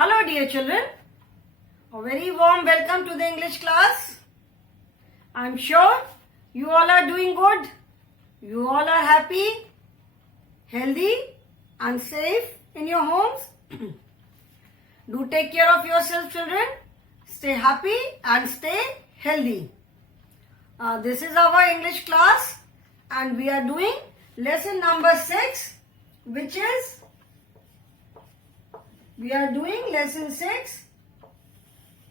Hello dear children, a very warm welcome to the English class. I am sure you all are doing good. You all are happy, healthy and safe in your homes. Do take care of yourself children. Stay happy and stay healthy. This is our English class and we are doing lesson number 6, which is we are doing lesson 6,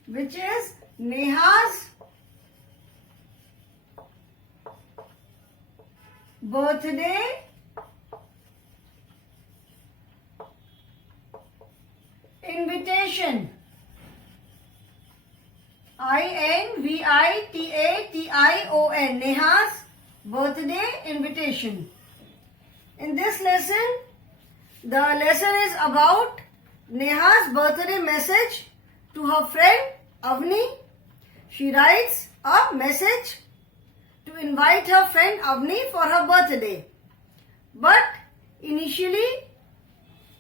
which is Neha's birthday invitation. INVITATION. Neha's birthday invitation. In this lesson, the lesson is about Neha's birthday message to her friend Avni. She writes a message to invite her friend Avni for her birthday. But initially,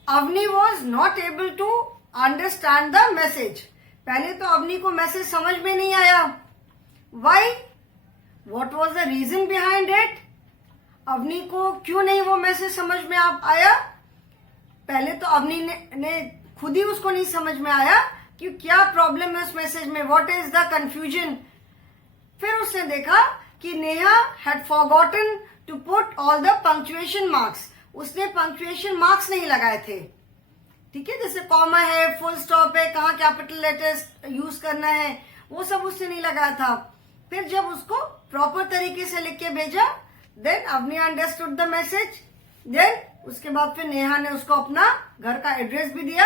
Avni was not able to understand the message. पहले तो अवनी को message समझ में नहीं आया. Why? What was the reason behind it? Avani को क्यों नहीं वो मैसेज समझ में आया? पहले तो अवनी ने खुद ही उसको नहीं समझ में आया कि क्या प्रॉब्लम है उस मैसेज में. What is the confusion. फिर उसने देखा कि Neha had forgotten to put all the punctuation marks. उसने पंक्चुएशन मार्क्स नहीं लगाए थे. ठीक है, जैसे कॉमा है, फुल स्टॉप है, कहाँ कैपिटल लेटर्स यूज करना है, वो सब उसने नहीं लगाया था. फिर जब उसको प्रॉपर तरीके से लिख के भेजा, then Avni understood the message. Then उसके बाद फिर नेहा ने उसको अपना घर का एड्रेस भी दिया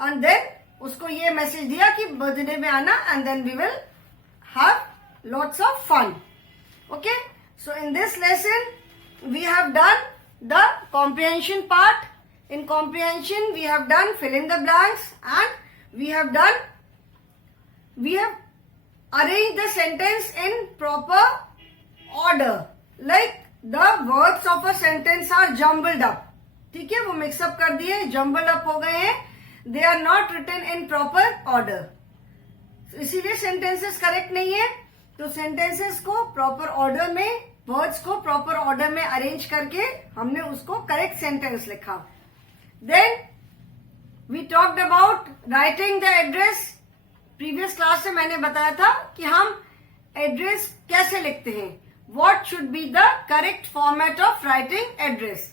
एंड देन उसको ये मैसेज दिया कि बर्थडे में आना and then we will have lots of fun. Okay, so in this lesson we have done the comprehension part. In comprehension, we have done fill in the blanks and we have arranged the sentence in proper order. Like the words of a sentence are jumbled up. ठीक है, वो mix up कर दिए, jumbled up हो गए हैं. They are not written in proper order. इसीलिए sentences correct नहीं है. तो sentences को proper order में, words को proper order में arrange करके हमने उसको correct sentence लिखा. Then we talked about writing the address. Previous class से मैंने बताया था कि हम address कैसे लिखते हैं. What should be the correct format of writing address?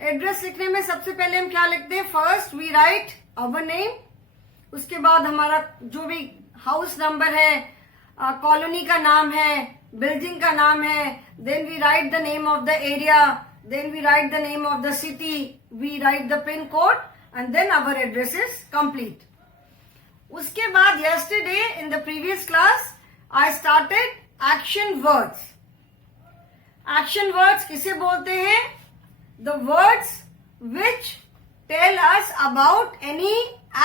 Address लिखने में सबसे पहले हम क्या लिखते हैं? First we write our name. उसके बाद हमारा जो भी हाउस नंबर है, कॉलोनी का नाम है, बिल्डिंग का नाम है. Then we write the name of the area. Then we write the name of the city, we write the pin code and then our address is complete. उसके बाद yesterday in the previous class I started action words. Action words किसे बोलते हैं? The words which tell us about any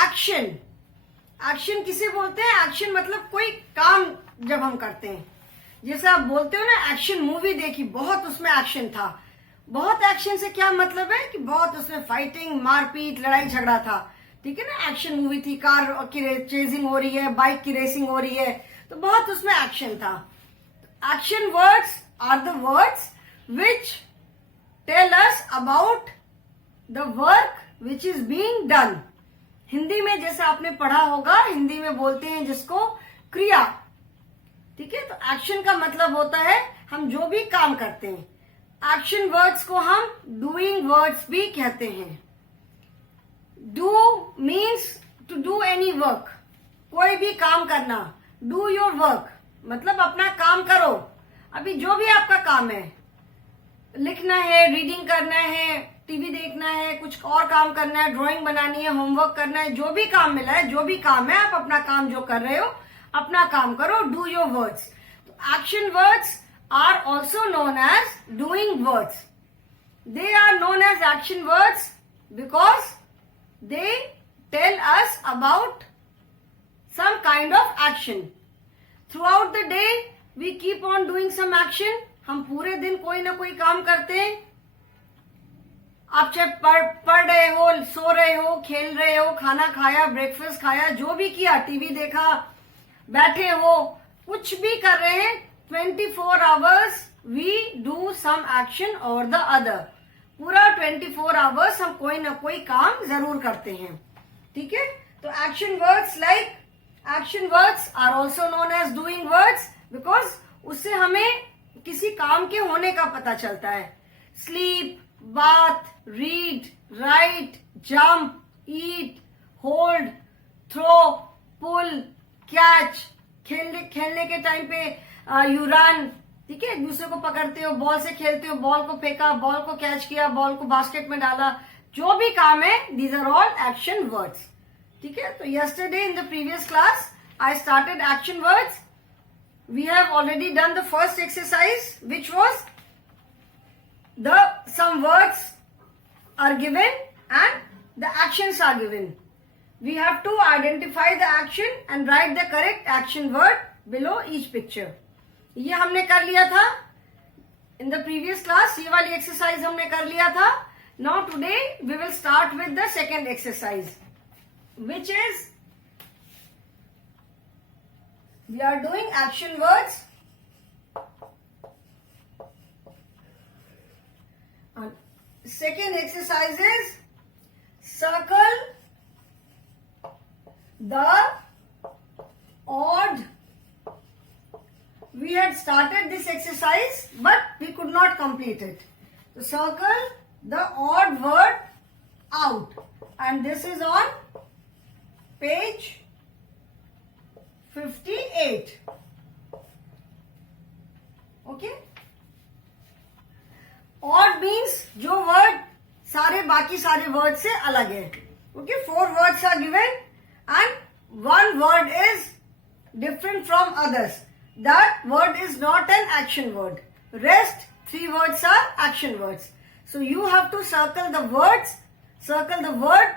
action. Action किसे बोलते हैं? Action मतलब कोई काम जब हम करते हैं. जैसे आप बोलते हो ना, एक्शन मूवी देखी, बहुत उसमें एक्शन था. बहुत एक्शन से क्या मतलब है कि बहुत उसमें फाइटिंग, मारपीट, लड़ाई झगड़ा था. ठीक है ना, एक्शन मूवी थी. कार की चेजिंग हो रही है, बाइक की रेसिंग हो रही है, तो बहुत उसमें एक्शन था. Action words are the words which tell us about the work which is being done. Hindi में जैसे आपने पढ़ा होगा, हिंदी में बोलते हैं जिसको क्रिया. ठीक है, तो एक्शन का मतलब होता है हम जो भी काम करते हैं. एक्शन वर्ड्स को हम डूइंग वर्ड्स भी कहते हैं. Do means to do any work. कोई भी काम करना. डू योर वर्क मतलब अपना काम करो. अभी जो भी आपका काम है, लिखना है, रीडिंग करना है, टीवी देखना है, कुछ और काम करना है, ड्राइंग बनानी है, होमवर्क करना है, जो भी काम मिला है, जो भी काम है, आप अपना काम जो कर रहे हो, अपना काम करो. Do your words. तो action words are also known as doing words. They are known as action words because they tell us about some kind of action. Throughout the day, we keep on doing some action. हम पूरे दिन कोई ना कोई काम करते हैं. आप चाहे पढ़ रहे हो, सो रहे हो, खेल रहे हो, खाना खाया, ब्रेकफास्ट खाया, जो भी किया, टीवी देखा, बैठे हो, कुछ भी कर रहे हैं, 24 hours we do some action और द अदर। पूरा 24 आवर्स हम कोई ना कोई काम जरूर करते हैं, ठीक है। तो action words like action words are also known as doing words, because उससे हमें किसी काम के होने का पता चलता है। Sleep, bath, read, write, jump, eat, hold, throw, pull, catch, खेलने के टाइम पे यू रन, ठीक है, एक दूसरे को पकड़ते हो, बॉल से खेलते हो, बॉल को फेंका, बॉल को कैच किया, बॉल को बास्केट में डाला, जो भी काम है, these are all action words, ठीक है। तो yesterday in the previous class I started action words. We have already done the first exercise, which was some words are given and the actions are given. We have to identify the action and write the correct action word below each picture. ये हमने कर लिया था in the previous class. ये वाली exercise हमने कर लिया था. Now today we will start with the second exercise, which is we are doing action words. And second exercise is circle the odd. We had started this exercise but we could not complete it. So circle the odd word out, and this is on page 58. Okay. Odd means जो word बाकी सारे word से अलग है. Okay, 4 words are given and 1 word is different from others. That word is not an action word. Rest 3 words are action words. So you have to circle the word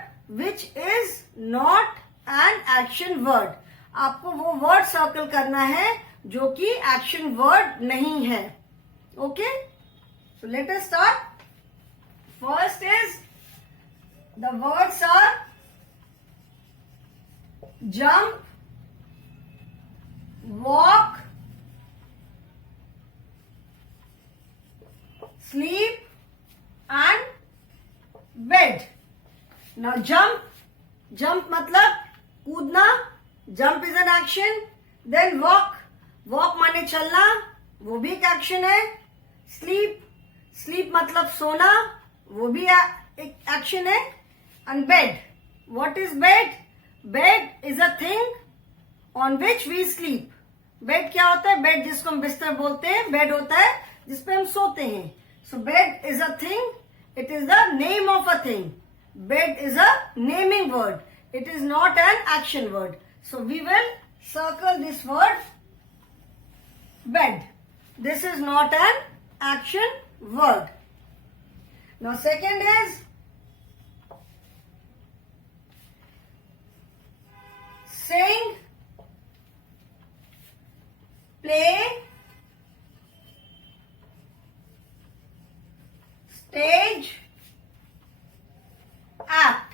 which is not an action word. आपको वो word circle करना है जो कि action word नहीं है. Okay, so let us start. First is the words are jump, walk, sleep and bed. Now jump मतलब कूदना. Jump is an action. Then walk माने चलना, वो भी एक एक्शन है. स्लीप मतलब सोना, वो भी एक एक्शन है. And bed, what is bed? Bed is a thing on which we sleep. Bed क्या होता है? बेड जिसको हम बिस्तर बोलते हैं, बेड होता है जिसपे हम सोते हैं. So bed is a thing, it is the name of a thing. Bed is a naming word, it is not an action word. So we will circle this word bed. This is not an action word. Now second is sing, play, stage, act.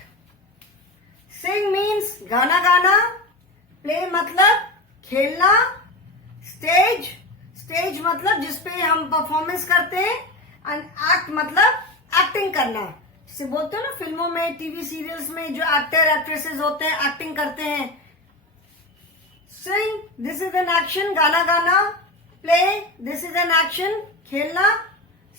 Sing means गाना गाना. Play मतलब खेलना. Stage मतलब जिसपे हम performance करते हैं. And act मतलब एक्टिंग करना. जिसे बोलते हो ना फिल्मों में, टीवी सीरियल्स में जो एक्टर एक्ट्रेसेस होते हैं एक्टिंग करते हैं. Sing, this is an action, गाना गाना. Play, this is an action, खेलना.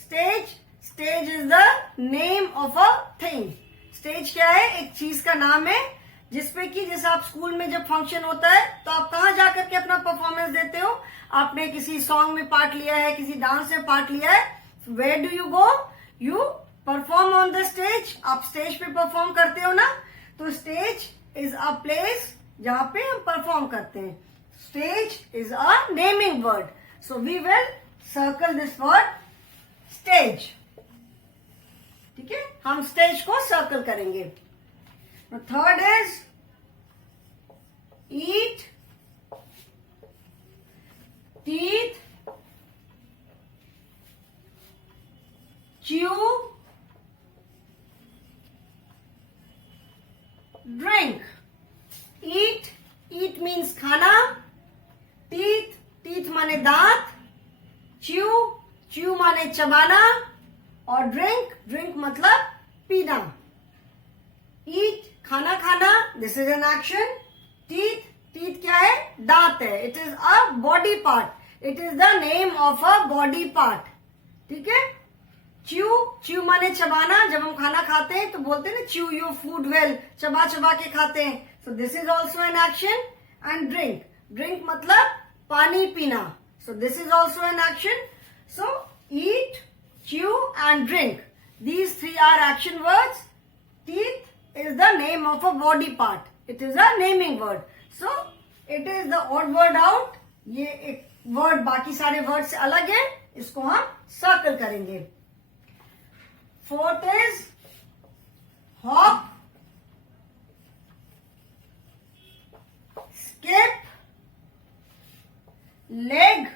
Stage is the name of a thing. Stage क्या है? एक चीज का नाम है जिसपे कि जैसे आप स्कूल में जब फंक्शन होता है तो आप कहाँ जाकर के अपना परफॉर्मेंस देते हो? आपने किसी सॉन्ग में पार्ट लिया है, किसी डांस में पार्ट लिया है. Where do you go? You perform on the stage. आप स्टेज पे परफॉर्म करते हो ना. तो स्टेज इज अ प्लेस जहां पे हम परफॉर्म करते हैं. Stage is a naming word. So we will circle this word stage. ठीक है, हम स्टेज को सर्कल करेंगे. Third is eat, teeth, chew, drink. Eat, eat means खाना. Teeth, teeth माने दांत. Chew, chew माने चबाना. और drink, drink मतलब पीना. Eat, खाना खाना, this is an action. Teeth, teeth क्या है? दांत है. It is a body part. It is the name of a body part. ठीक है? Chew, chew माने चबाना. जब हम खाना खाते हैं तो बोलते हैं ना chew your food well. चबा चबा के खाते हैं. So this is also an action. And drink, drink मतलब पानी पीना. So this is also an action. So eat, chew and drink. These three are action words. Teeth is the name of a body part. It is a naming word. So it is the odd word out. ये एक word बाकी सारे word से अलग है. इसको हम circle करेंगे. Fourth is hop, skip, leg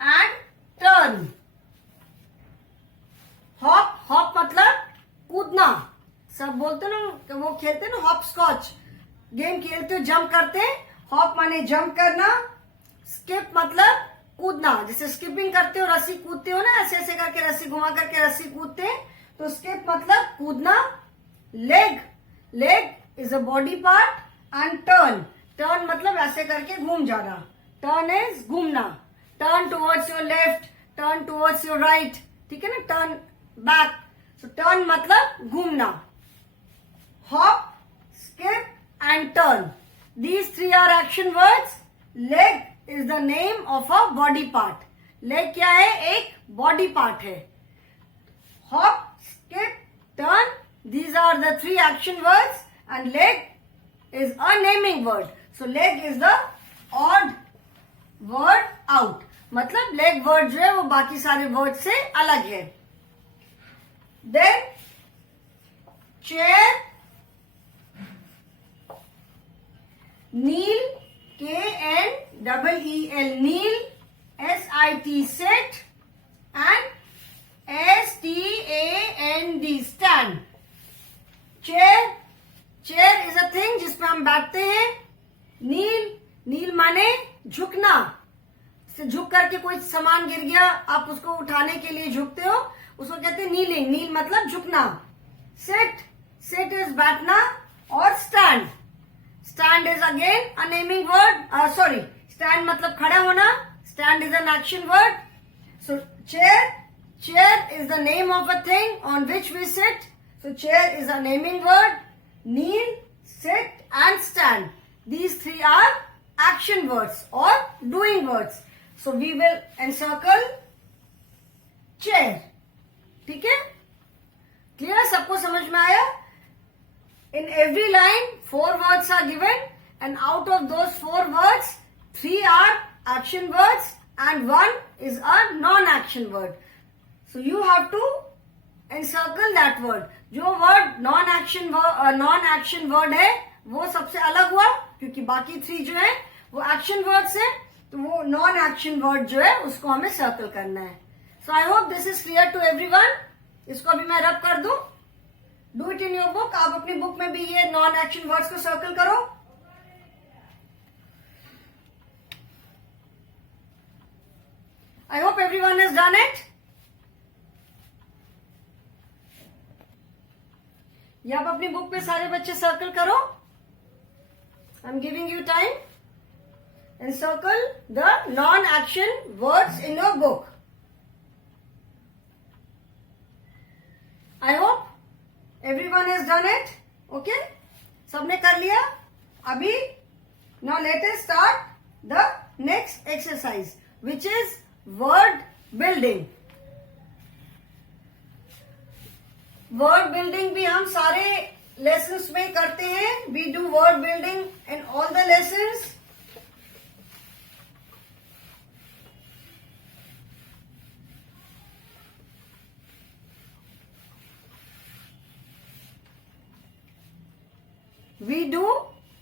and turn. Hop, hop मतलब कूदना. सब बोलते ना कि वो खेलते ना हॉप स्कॉच गेम खेलते हो, जंप करते हैं. हॉप माने जंप करना. स्किप मतलब कूदना. जैसे स्किपिंग करते हो, रस्सी कूदते हो ना, ऐसे ऐसे करके रस्सी घुमा करके रस्सी कूदते हैं, तो स्किप मतलब कूदना. Leg, leg is a body part. And turn, turn मतलब ऐसे करके घूम जाना. टर्न इज घूमना. Turn towards your left, turn towards your right. ठीक है ना? Turn back. सो टर्न मतलब घूमना. Hop, skip and turn. These three are action words. Leg is the name of a body part. Leg क्या है? एक body part है. Hop, skip, turn. These are the three action words. And leg is a naming word. So leg is the odd word out. मतलब leg word जो है वो बाकी सारे word से अलग है. Then chair, kneel, KNEEL, kneel, SIT, sit, and STAND, stand. Chair, chair is a thing जिसमें हम बैठते हैं. kneel, kneel माने झुकना. झुक करके कोई सामान गिर गया, आप उसको उठाने के लिए झुकते हो, उसको कहते हैं नीलिंग. नील मतलब झुकना. सिट, सिट इज बैठना. और stand, stand is again a naming word. Sorry, stand मतलब खड़ा होना. Stand is an action word. So chair, chair is the name of a thing on which we sit. So chair is a naming word. Neel, sit and stand. These three are action words or doing words. So we will encircle chair. ठीक है? Clear? सबको समझ में आया? In every line, 4 words are given, and out of those 4 words, 3 are action words and 1 is a non-action word. So you have to encircle that word. जो word non-action word है, वो सबसे अलग हुआ, क्योंकि बाकी 3 जो है वो एक्शन वर्ड्स है, तो वो नॉन एक्शन वर्ड जो है उसको हमें सर्कल करना है. So I hope this is clear to everyone. इसको अभी मैं रब कर दूं. Do it in your book. आप अपनी बुक में भी ये नॉन एक्शन वर्ड्स को सर्कल करो. I hope everyone has done it. ये आप अपनी बुक में सारे बच्चे सर्कल करो. I am giving you time. Encircle the non-action words in your book. I hope everyone has done it. Okay? सबने कर लिया? अभी now let us start the next exercise, which is word building. Word building भी हम सारे lessons में करते हैं. We do word building in all the lessons. We do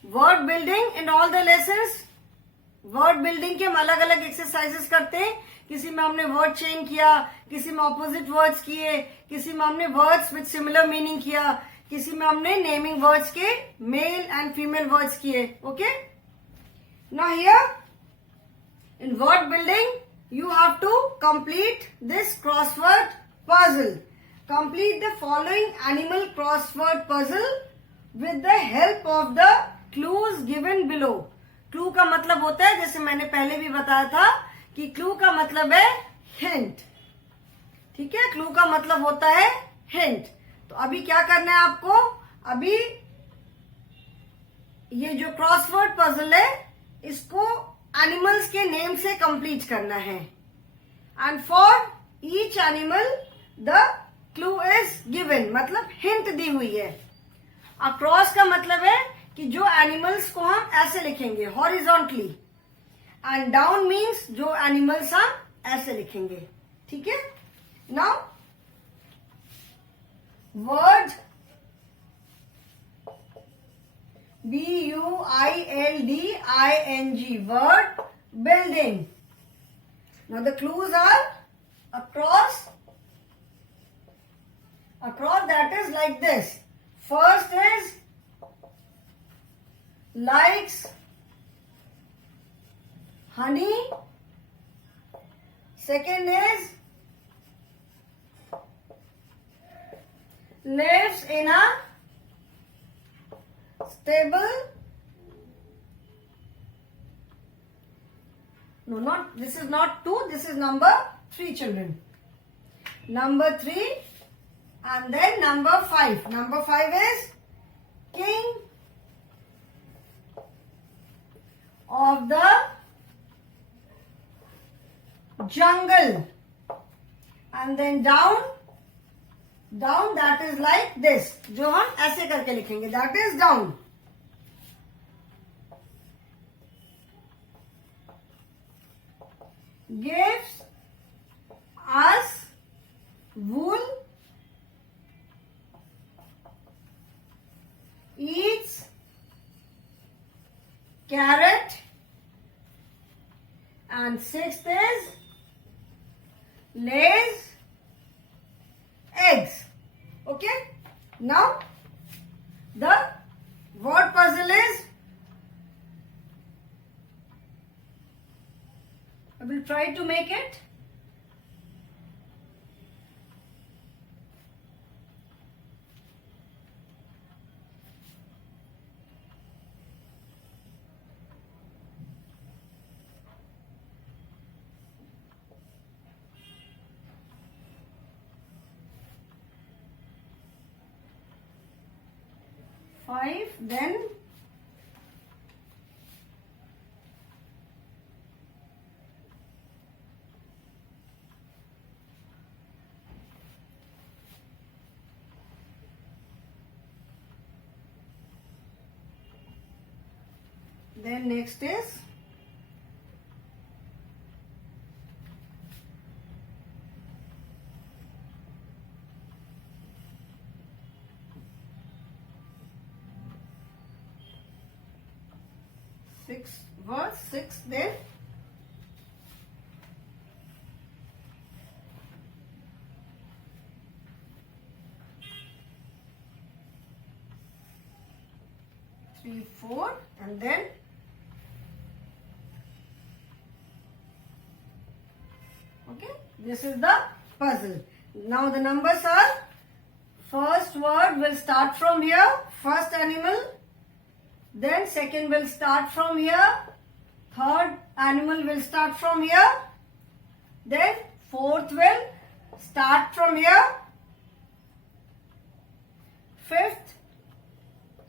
word building in all the lessons. Word building के हम अलग अलग एक्सरसाइजेस करते हैं. किसी में हमने वर्ड चेंज किया, किसी में ऑपोजिट वर्ड्स किए, किसी में हमने वर्ड्स विद सिमिलर मीनिंग किया, किसी में हमने नेमिंग वर्ड्स के मेल एंड फीमेल वर्ड्स किए. Okay, now here in word building you have to complete this crossword puzzle. Complete the following animal crossword puzzle with the help of the clues given below. Clue का मतलब होता है, जैसे मैंने पहले भी बताया था कि clue का मतलब है hint. ठीक है, clue का मतलब होता है hint. तो अभी क्या करना है आपको, अभी ये जो क्रॉसवर्ड पजल है इसको एनिमल्स के नेम से कंप्लीट करना है. And for each animal the clue is given, मतलब हिंट दी हुई है. अक्रॉस का मतलब है कि जो एनिमल्स को हम ऐसे लिखेंगे हॉरिजॉन्टली, एंड डाउन मीन्स जो एनिमल्स हम ऐसे लिखेंगे. ठीक है, now word BUILDING, word building. Now the clues are across, that is like this. First is likes honey. Second is lives in a stable. No, not, this is not 2, this is number 3, children. Number 3 and then number 5. Number 5 is king of the jungle. And then down, that is like this. जो हम ऐसे करके लिखेंगे, that is down. Gives us wool, eats carrot, and 6th is lays eggs. Okay, now the word puzzle is, I will try to make it. Five, then next is verse 6, then three, 4, and then okay, this is the puzzle. Now the numbers are, first word will start from here, first animal, then second will start from here, third animal will start from here, then fourth will start from here, fifth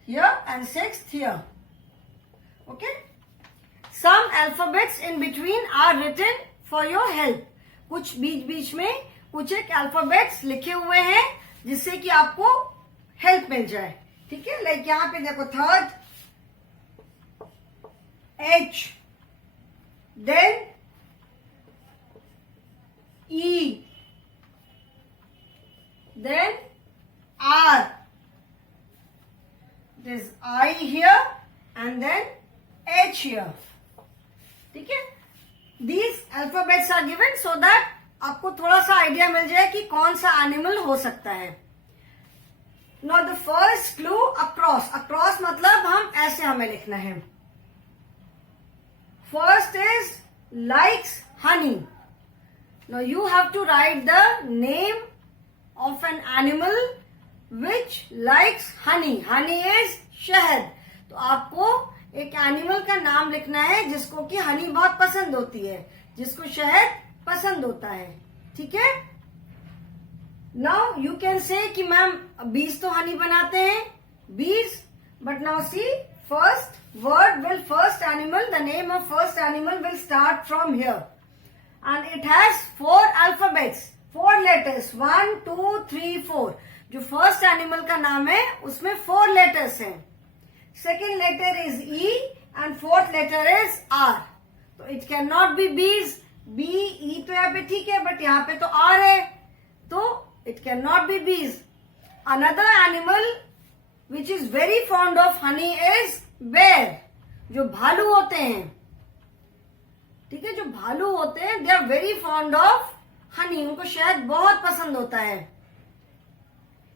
here, and sixth here. Okay, some alphabets in between are written for your help. कुछ बीच बीच में कुछ एक alphabets लिखे हुए हैं जिससे कि आपको हेल्प मिल जाए. ठीक है, लाइक यहाँ पे देखो, third H, then E, then R, there's I here and then H here. ठीक है, these alphabets are given so that आपको थोड़ा सा आइडिया मिल जाए कि कौन सा एनिमल हो सकता है. Now the first clue, across. Across मतलब हम ऐसे हमें लिखना है. First is likes honey. Now you have to write the name of an animal which likes honey. Honey is शहद. तो आपको एक एनिमल का नाम लिखना है जिसको कि हनी बहुत पसंद होती है, जिसको शहद पसंद होता है. ठीक है. नाउ यू कैन से कि मैम बीज तो हनी बनाते हैं, बीज. But now see, first word will, first animal, the name of first animal will start from here and it has 4 alphabets, 4 letters, 1 2 3 4. जो फर्स्ट एनिमल का नाम है उसमें 4 लेटर्स हैं. Second letter is E and fourth letter is R. तो it cannot be bees. B, E तो यहाँ पे ठीक है, बट यहाँ पे तो R है, तो it cannot be bees. Another animal which is very fond of honey is bear. जो भालू होते हैं, ठीक है, जो भालू होते हैं, they are very fond of honey. उनको शहद बहुत पसंद होता है.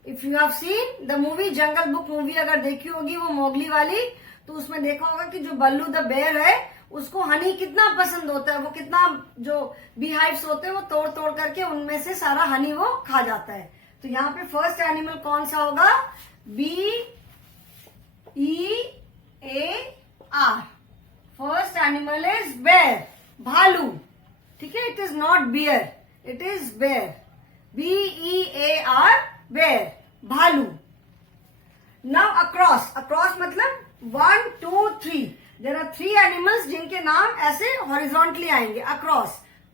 If you have seen the movie jungle book movie, अगर देखी होगी वो मोगली वाली, तो उसमें देखा होगा कि जो बल्लू द बेयर है उसको हनी कितना पसंद होता है. वो कितना, जो बी हाइव्स होते हैं वो तोड़ तोड़ करके उनमें से सारा हनी वो खा जाता है. तो यहाँ पे फर्स्ट एनिमल कौन सा होगा? BEAR. First animal is bear, भालू. ठीक है. It is not beer, it is bear. BEAR, bear, भालू. Now across. अक्रॉस मतलब 1 2 3. देयर आर 3 एनिमल्स जिनके नाम ऐसे हॉरिजॉन्टली आएंगे across.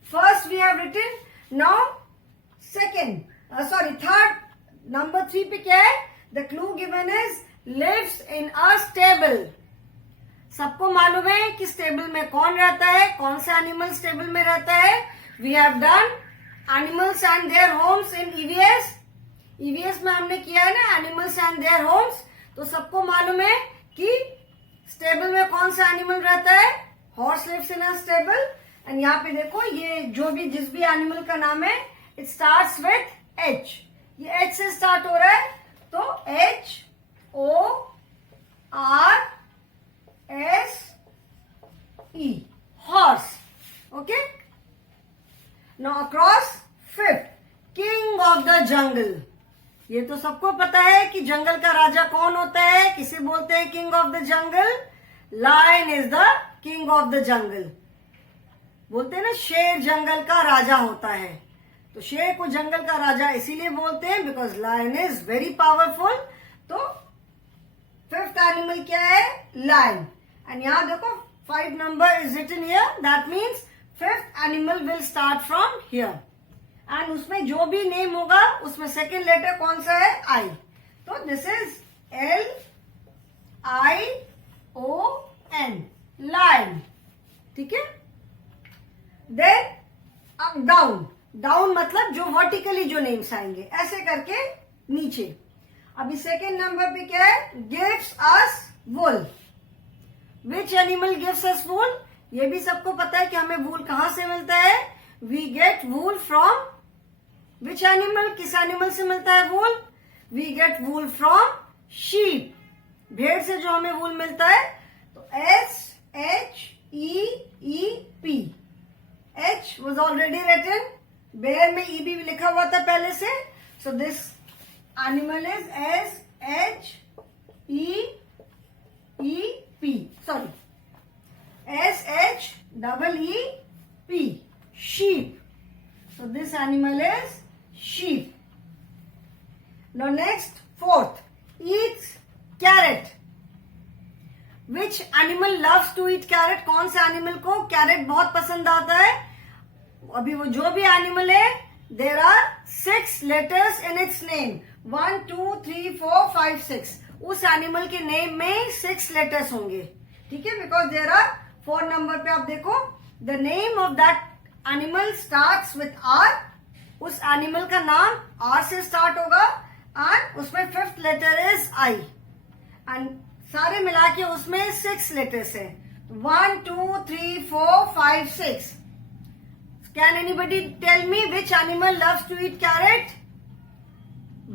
First we have written. Now second, sorry third, number 3 पे क्या है? The clue given is lives in a stable. सबको मालूम है कि स्टेबल में कौन रहता है, कौन सा एनिमल स्टेबल में रहता है. We have done animals and their homes in EVS. EVS में हमने किया है ना, एनिमल्स एंड देयर होम्स. तो सबको मालूम है कि स्टेबल में कौन सा एनिमल रहता है. Horse lives in a stable. And यहाँ पे देखो, ये जो भी जिस भी एनिमल का नाम है, इट स्टार्ट्स विथ एच. ये एच से स्टार्ट हो रहा है, तो HORSE, horse. Okay. Now across. Fifth, king of the जंगल. ये तो सबको पता है कि जंगल का राजा कौन होता है, किसे बोलते हैं king of the jungle. Lion is the king of the jungle. बोलते हैं ना, शेर जंगल का राजा होता है. तो शेर को जंगल का राजा इसीलिए बोलते हैं because lion is very powerful. तो फिफ्थ एनिमल क्या है? लायन. एंड यहां देखो 5 number is written here. That means fifth animal will start from here. And उसमें जो भी नेम होगा उसमें सेकेंड लेटर कौन सा है? आई. तो दिस इज LION, लायन. ठीक है. देन अब डाउन. डाउन मतलब जो वर्टिकली जो नेम्स आएंगे, ऐसे करके नीचे. अभी सेकेंड नंबर पे क्या है? Gives us wool. Which animal gives us wool? ये भी सबको पता है कि हमें वूल कहां से मिलता है. We get wool from which animal? किस एनिमल से मिलता है wool? We get wool from sheep. भेड़ से जो हमें वूल मिलता है. तो SHEEP. H was already written. Bear में E भी लिखा हुआ था पहले से. So this animal is SHEEP. Sorry, SHEEP, sheep. So this animal is sheep. Now next, fourth, eats carrot. Which animal loves to eat carrot? कौन से animal को कैरेट बहुत पसंद आता है? अभी वो जो भी एनिमल है, there are 6 letters in its name. 1 2 3 4 5 6. उस एनिमल के नेम में 6 लेटर्स होंगे. ठीक है. बिकॉज देर आर 4 नंबर पे आप देखो, the name of that animal starts with R. उस एनिमल का नाम R से स्टार्ट होगा एंड उसमें 5th letter is I. And सारे मिला के उसमें 6 लेटर्स है. 1 2 3 4 5 6. Can anybody tell me which animal loves to eat carrot?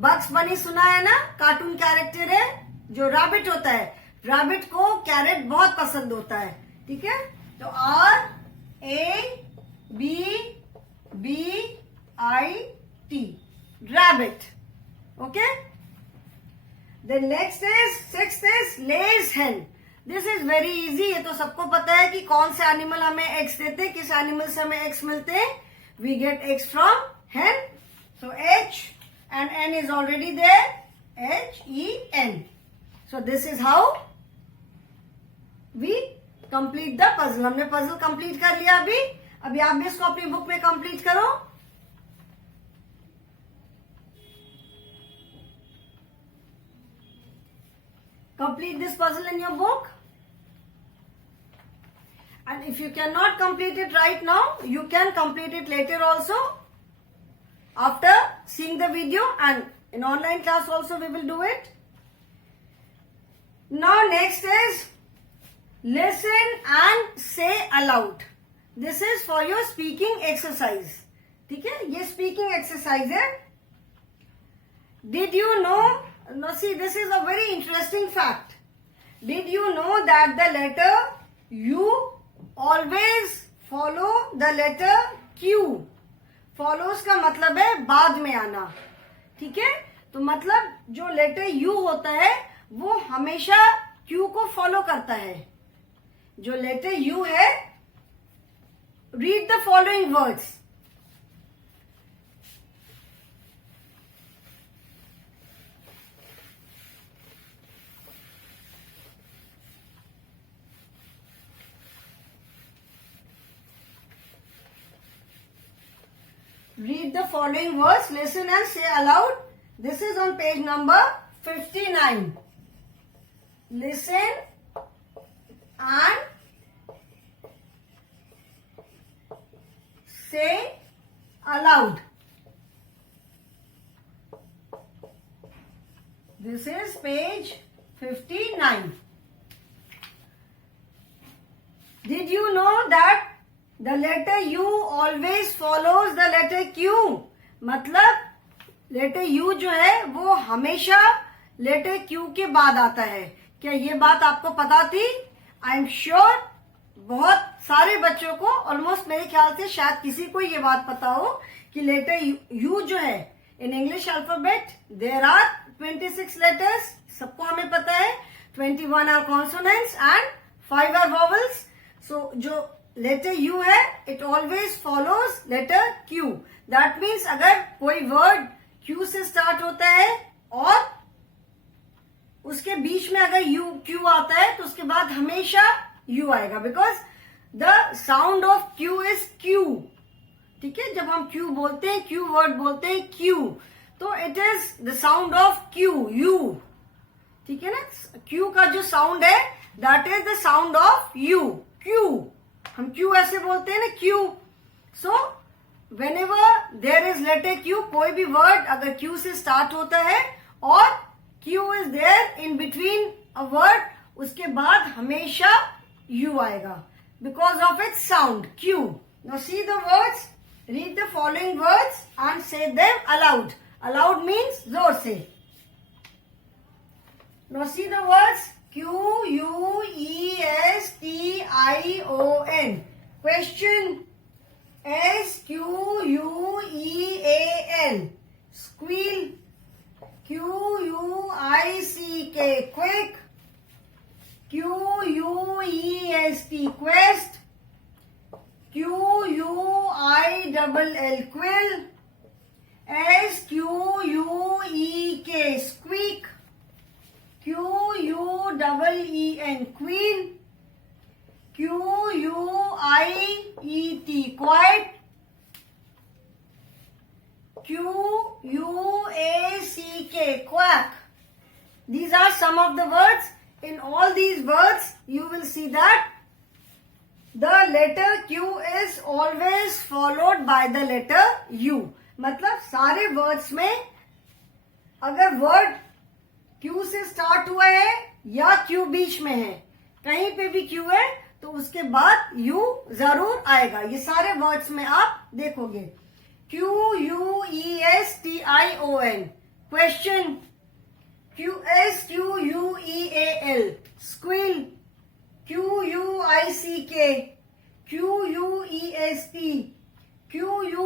Bugs बनी सुना है ना, कार्टून कैरेक्टर है जो रैबिट होता है, रैबिट को कैरेट बहुत पसंद होता है, ठीक है। तो RABBIT, rabbit, okay. Then next is, sixth is lays hen. This is very easy, ये तो सबको पता है कि कौन से एनिमल हमें एग्स देते हैं, किस एनिमल से हमें एग्स मिलते हैं। We get eggs from hen, so H and N is already there, HEN. So this is how we complete the puzzle. हमने puzzle complete कर लिया। अभी आप भी इसको अपनी बुक में complete करो। Complete this puzzle in your book. And if you cannot complete it right now, you can complete it later also, after seeing the video, and in online class also we will do it. Now next is listen and say aloud. This is for your speaking exercise. ठीक है, ये speaking exercise है। Did you know, now see, this is a very interesting fact. Did you know that the letter U always follow the letter Q? Follows का मतलब है बाद में आना, ठीक है। तो मतलब जो लेटर U होता है वो हमेशा Q को फॉलो करता है। जो लेटर U है, read the following words. Read the following words, listen and say aloud. This is on page number 59. Listen and say aloud. This is page 59. Did you know that the letter U always follows the letter Q? मतलब letter U जो है वो हमेशा letter Q के बाद आता है। क्या ये बात आपको पता थी? आई एम श्योर बहुत सारे बच्चों को, ऑलमोस्ट मेरे ख्याल से शायद किसी को ये बात पता हो कि लेटर U जो है, in English alphabet there are 26 letters, सबको हमें पता है। 21 are consonants and 5 are vowels. So जो लेटर U है, it always follows letter Q। That means अगर कोई वर्ड Q से स्टार्ट होता है और उसके बीच में अगर Q आता है तो उसके बाद हमेशा U आएगा, because the sound of Q is Q। ठीक है, जब हम Q बोलते हैं, Q वर्ड बोलते हैं Q, तो it is the sound of Q, U। ठीक है ना, Q का जो साउंड है that is the sound of U, Q। हम Q ऐसे बोलते हैं ना, Q। So whenever there is letter Q, कोई भी वर्ड अगर Q से स्टार्ट होता है और Q is there in between a word, उसके बाद हमेशा U आएगा because of its sound Q। Now see the words, read the following words and say them aloud. Aloud means जोर से। Now see the words, Question, question, SQUEAL, squeal, QUICK, quick, QUEST, quest, QUILL, quill, SQUEK, squeak, QUEEN, queen, QUIET, quiet, QUACK, quack. These are some of the words. In all these words, you will see that the letter Q is always followed by the letter U. मतलब सारे words में अगर word Q से start हुआ है या Q बीच में है, कहीं पे भी Q है तो उसके बाद U जरूर आएगा। ये सारे वर्ड्स में आप देखोगे। QUESTION, Question. Squeal. Squeal. Quick. Quest. Quill. Squeak. Quack.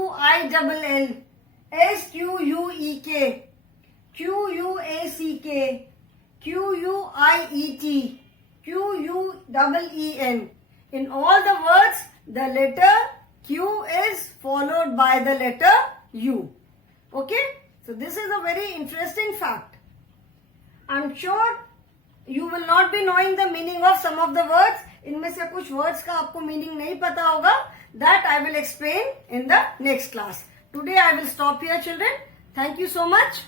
Quen. In all the words, the letter Q is followed by the letter U. Okay? So this is a very interesting fact. I'm sure you will not be knowing the meaning of some of the words. इनमें से कुछ words का आपको meaning नहीं पता होगा. That I will explain in the next class. Today I will stop here, children. Thank you so much.